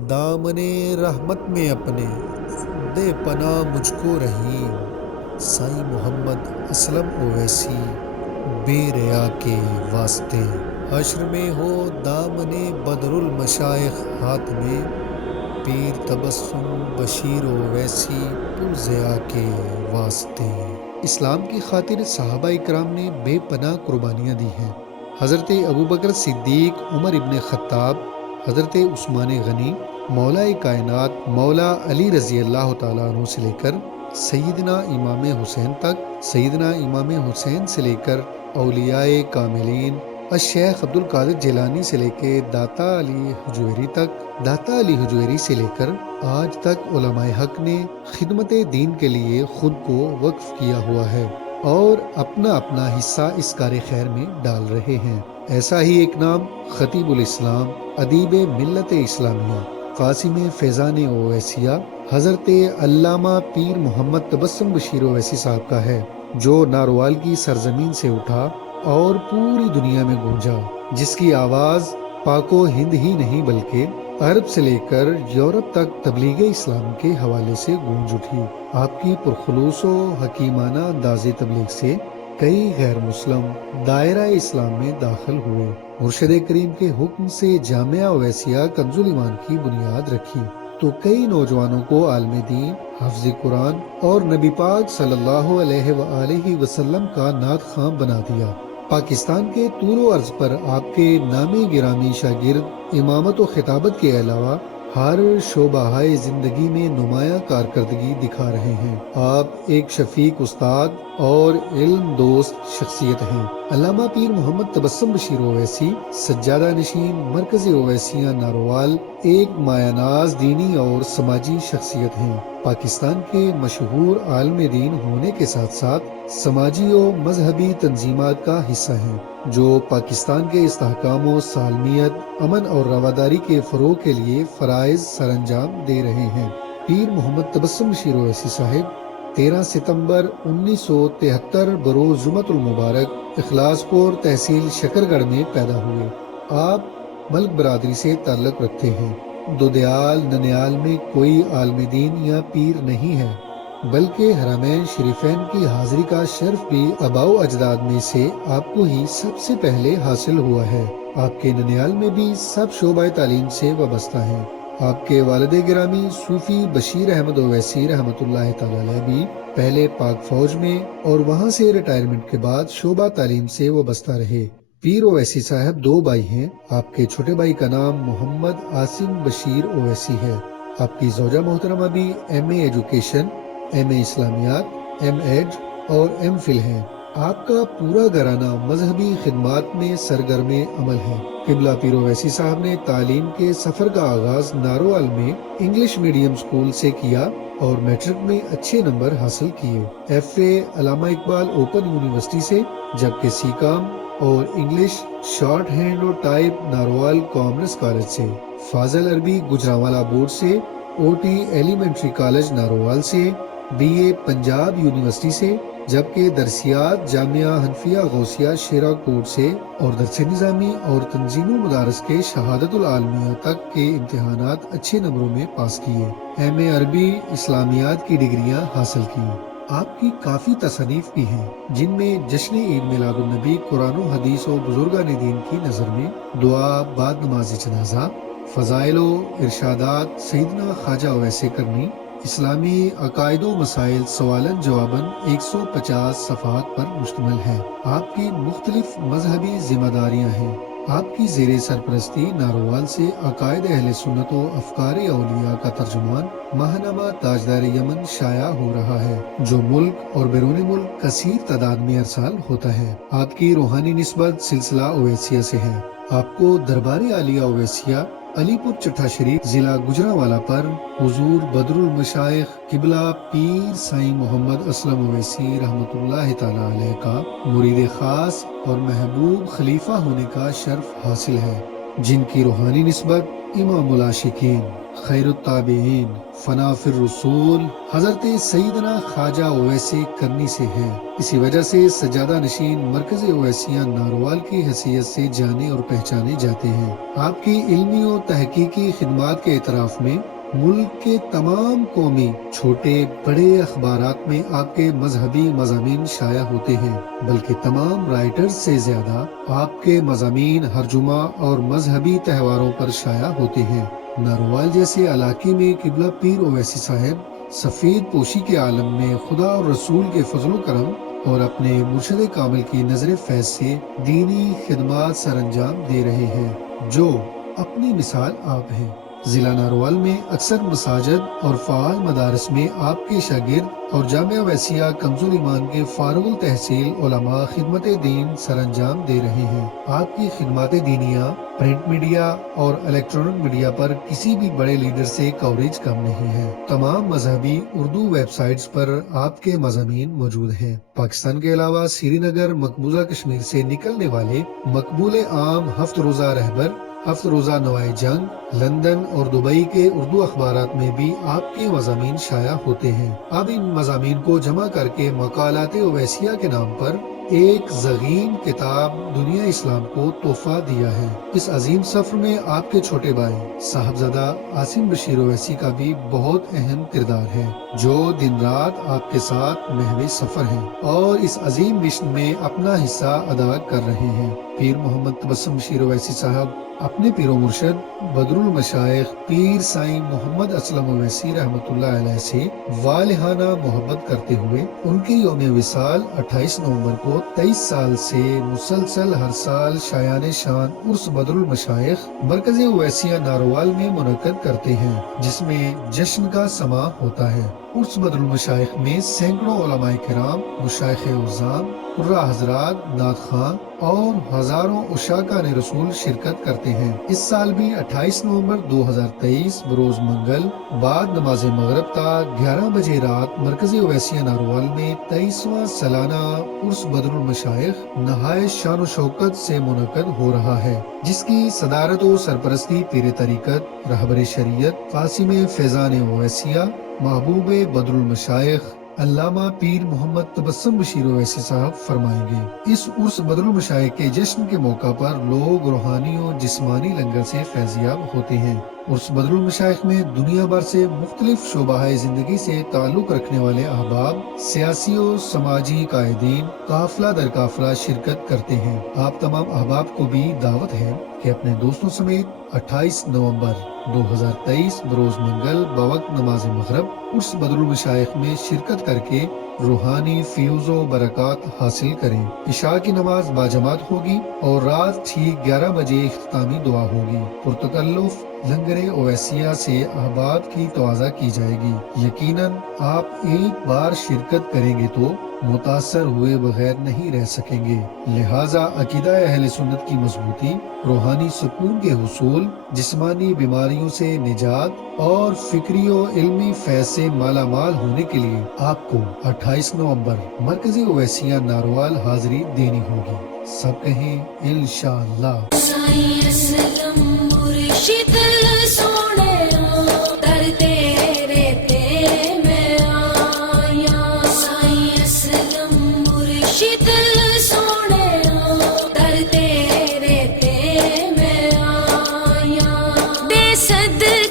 دامن رحمت میں اپنے دے پناہ مجھ کو رحیم، سائی محمد اسلم اویسی بے ریا کے واسطے۔ حشر میں ہو دامن بدر المشائخ ہاتھ میں، پیر تبسم بشیر اویسی پرضیاء کے واسطے۔ اسلام کی خاطر صحابہ اکرام نے بے پناہ قربانیاں دی ہیں۔ حضرت ابوبکر صدیق، عمر ابن خطاب، حضرت عثمان غنی، مولا کائنات مولا علی رضی اللہ تعالیٰ عنہ سے لے کر سیدنا امام حسین تک، سیدنا امام حسین سے لے کر اولیاء کاملین، الشیخ عبد القادر جیلانی سے لے کے داتا علی حجویری تک، داتا علی حجویری سے لے کر آج تک علماء حق نے خدمت دین کے لیے خود کو وقف کیا ہوا ہے اور اپنا اپنا حصہ اس کار خیر میں ڈال رہے ہیں۔ ایسا ہی ایک نام خطیب الاسلام، ادیب ملت اسلامیہ، قاسم فیضان اویسیہ، حضرت علامہ پیر محمد تبسم بشیر اویسی صاحب کا ہے، جو ناروال کی سرزمین سے اٹھا اور پوری دنیا میں گونجا، جس کی آواز پاک و ہند ہی نہیں بلکہ عرب سے لے کر یورپ تک تبلیغ اسلام کے حوالے سے گونج اٹھی۔ آپ کی پرخلوص و حکیمانہ انداز تبلیغ سے کئی غیر مسلم دائرہ اسلام میں داخل ہوئے۔ مرشد کریم کے حکم سے جامعہ اویسیہ کنز ایمان کی بنیاد رکھی تو کئی نوجوانوں کو عالم دین، حافظ قرآن اور نبی پاک صلی اللہ علیہ وآلہ وسلم کا نعت خواں بنا دیا۔ پاکستان کے طول و عرض پر آپ کے نامی گرامی شاگرد امامت و خطابت کے علاوہ ہر شعبہ زندگی میں نمایاں کارکردگی دکھا رہے ہیں۔ آپ ایک شفیق استاد اور علم دوست شخصیت ہیں۔ علامہ پیر محمد تبسم بشیر اویسی سجادہ نشین مرکز اویسیہ ناروال ایک مایہ ناز دینی اور سماجی شخصیت ہیں۔ پاکستان کے مشہور عالم دین ہونے کے ساتھ ساتھ سماجی و مذہبی تنظیمات کا حصہ ہیں، جو پاکستان کے استحکام و سالمیت، امن اور رواداری کے فروغ کے لیے فرائض سر انجام دے رہے ہیں۔ پیر محمد تبسم بشیر اویسی صاحب 13 ستمبر 1973 بروز جمعۃ المبارک اخلاص پور تحصیل شکرگڑھ میں پیدا ہوئے۔ آپ ملک برادری سے تعلق رکھتے ہیں۔ دودیال ننیال میں کوئی عالم دین یا پیر نہیں ہے، بلکہ حرمین شریفین کی حاضری کا شرف بھی آباء و اجداد میں سے آپ کو ہی سب سے پہلے حاصل ہوا ہے۔ آپ کے ننیال میں بھی سب شعبہ تعلیم سے وابستہ ہیں۔ آپ کے والد گرامی صوفی بشیر احمد اویسی رحمۃ اللہ تعالی علیہ بھی پہلے پاک فوج میں اور وہاں سے ریٹائرمنٹ کے بعد شعبہ تعلیم سے وابستہ رہے۔ پیر اویسی صاحب 2 بھائی ہیں۔ آپ کے چھوٹے بھائی کا نام محمد عاصم بشیر اویسی ہے۔ آپ کی زوجہ محترمہ بھی M A education, M A اسلامیات، ایم ایڈ اور ایم فل ہیں۔ آپ کا پورا گھرانہ مذہبی خدمات میں سرگرم عمل ہے۔ قبلہ پیر اویسی صاحب نے تعلیم کے سفر کا آغاز ناروال میں انگلش میڈیم اسکول سے کیا اور میٹرک میں اچھے نمبر حاصل کیے۔ F A Allama Iqbal open university سے، جبکہ سی کام اور انگلش شارٹ ہینڈ اور ٹائپ ناروال کامرس کالج سے، فاضل عربی گجرانوالہ بورڈ سے، O T elementary college Narowal سے، بی اے پنجاب یونیورسٹی سے، جبکہ درسیات جامعہ حنفیہ غوثیہ شیرا کوٹ سے اور درس نظامی اور تنظیم المدارس کے شہادت العالمیہ تک کے امتحانات اچھے نمبروں میں پاس کیے۔ ایم اے عربی اسلامیات کی ڈگریاں حاصل کی۔ آپ کی کافی تصانیف بھی ہیں، جن میں جشن عید میلاد النبی، قرآن و حدیث و بزرگان دین کی نظر میں، دعا بعد نماز جنازہ، فضائل و ارشادات سیدنا خواجہ اویس کرنی، اسلامی عقائد و مسائل سوالن جواباً 150 صفحات پر مشتمل ہے۔ آپ کی مختلف مذہبی ذمہ داریاں ہیں۔ آپ کی زیر سرپرستی ناروال سے عقائد اہل سنت و افکار اولیاء کا ترجمان ماہنامہ تاجدار یمن شائع ہو رہا ہے، جو ملک اور بیرون ملک کثیر تعداد میں ارسال ہوتا ہے۔ آپ کی روحانی نسبت سلسلہ اویسیہ سے ہے۔ آپ کو دربار عالیہ اویسیہ علی پور چٹھا شریف ضلع گجرانوالہ پر حضور بدر المشائخ قبلہ پیر سائی محمد اسلم اویسی رحمۃ اللہ تعالی علیہ کا مرید خاص اور محبوب خلیفہ ہونے کا شرف حاصل ہے۔ جن کی روحانی نسبت امام العاشقین، خیر التابعین، فنا فی الرسول حضرت سیدنا خواجہ اویس کرنی سے ہے۔ اسی وجہ سے سجادہ نشین مرکز اویسیہ ناروال کی حیثیت سے جانے اور پہچانے جاتے ہیں۔ آپ کی علمی و تحقیقی خدمات کے اعتراف میں ملک کے تمام قومی چھوٹے بڑے اخبارات میں آپ کے مذہبی مضامین شائع ہوتے ہیں، بلکہ تمام رائٹرز سے زیادہ آپ کے مضامین ہر جمعہ اور مذہبی تہواروں پر شائع ہوتے ہیں۔ ناروال جیسے علاقے میں قبلہ پیر اویسی صاحب سفید پوشی کے عالم میں خدا اور رسول کے فضل و کرم اور اپنے مرشد کامل کی نظر فیض سے دینی خدمات سر انجام دے رہے ہیں، جو اپنی مثال آپ ہیں۔ ضلع ناروال میں اکثر مساجد اور فعال مدارس میں آپ کے شاگرد اور جامعہ اویسیہ کنز ایمان کے فارغ التحصیل علماء خدمت دین سر انجام دے رہے ہیں۔ آپ کی خدمات دینیہ پرنٹ میڈیا اور الیکٹرانک میڈیا پر کسی بھی بڑے لیڈر سے کوریج کم نہیں ہے۔ تمام مذہبی اردو ویب سائٹس پر آپ کے مضامین موجود ہیں۔ پاکستان کے علاوہ سری نگر مقبوضہ کشمیر سے نکلنے والے مقبول عام ہفت روزہ رہبر، ہفت روزہ نوائے جنگ، لندن اور دبئی کے اردو اخبارات میں بھی آپ کے مضامین شائع ہوتے ہیں۔ اب ان مضامین کو جمع کر کے مقالات اویسیہ کے نام پر ایک ضخیم کتاب دنیا اسلام کو تحفہ دیا ہے۔ اس عظیم سفر میں آپ کے چھوٹے بھائی صاحبزادہ عاصم بشیر اویسی کا بھی بہت اہم کردار ہے، جو دن رات آپ کے ساتھ محو سفر ہیں اور اس عظیم مشن میں اپنا حصہ ادا کر رہے ہیں۔ پیر محمد تبسم بشیر اویسی صاحب اپنے پیر و مرشد بدر المشائخ پیر سائیں محمد اسلم اویسی رحمۃ اللہ علیہ سے والہانہ محبت کرتے ہوئے ان کے یوم وصال 28 نومبر کو 23 سال سے مسلسل ہر سال شایان شان عرس بدر المشائخ مرکز اویسیہ ناروال میں منعقد کرتے ہیں، جس میں جشن کا سماع ہوتا ہے۔ عرس بدر المشائخ میں سینکڑوں علماء کرام، مشائخ اعظام، قرہ حضرات، نعت خواں اور ہزاروں عشاقان رسول شرکت کرتے ہیں۔ اس سال بھی 28 نومبر 2023 بروز منگل بعد نماز مغرب تا 11 بجے رات مرکز اویسیہ ناروال میں 23واں سالانہ عرس بدر المشائخ نہایت شان و شوکت سے منعقد ہو رہا ہے، جس کی صدارت و سرپرستی پیر طریقت رہبر شریعت قاسم فیضان اویسیہ محبوب بدر المشائخ علامہ پیر محمد تبسم بشیر اویسی صاحب فرمائیں گے۔ اس عرس بدر المشائخ کے جشن کے موقع پر لوگ روحانی و جسمانی لنگر سے فیضیاب ہوتے ہیں۔ عرس بدر المشائخ میں دنیا بھر سے مختلف شعبہ زندگی سے تعلق رکھنے والے احباب، سیاسی و سماجی قائدین قافلہ در قافلہ شرکت کرتے ہیں۔ آپ تمام احباب کو بھی دعوت ہے کہ اپنے دوستوں سمیت 28 نومبر 2023 بروز منگل بوقت نماز مغرب عرس بدر المشائخ میں شرکت کر کے روحانی فیوز و برکات حاصل کریں۔ عشاء کی نماز باجماعت ہوگی اور رات ٹھیک 11 بجے اختتامی دعا ہوگی۔ پرتکلف لنگر اویسیہ سے احباب کی توازہ کی جائے گی۔ یقیناً آپ ایک بار شرکت کریں گے تو متاثر ہوئے بغیر نہیں رہ سکیں گے۔ لہٰذا عقیدہ اہل سنت کی مضبوطی، روحانی سکون کے حصول، جسمانی بیماریوں سے نجات اور فکری و علمی فیض سے مالا مال ہونے کے لیے آپ کو 28 نومبر مرکز اویسیہ ناروال حاضری دینی ہوگی۔ سب کہیں انشاءاللہ۔ صدر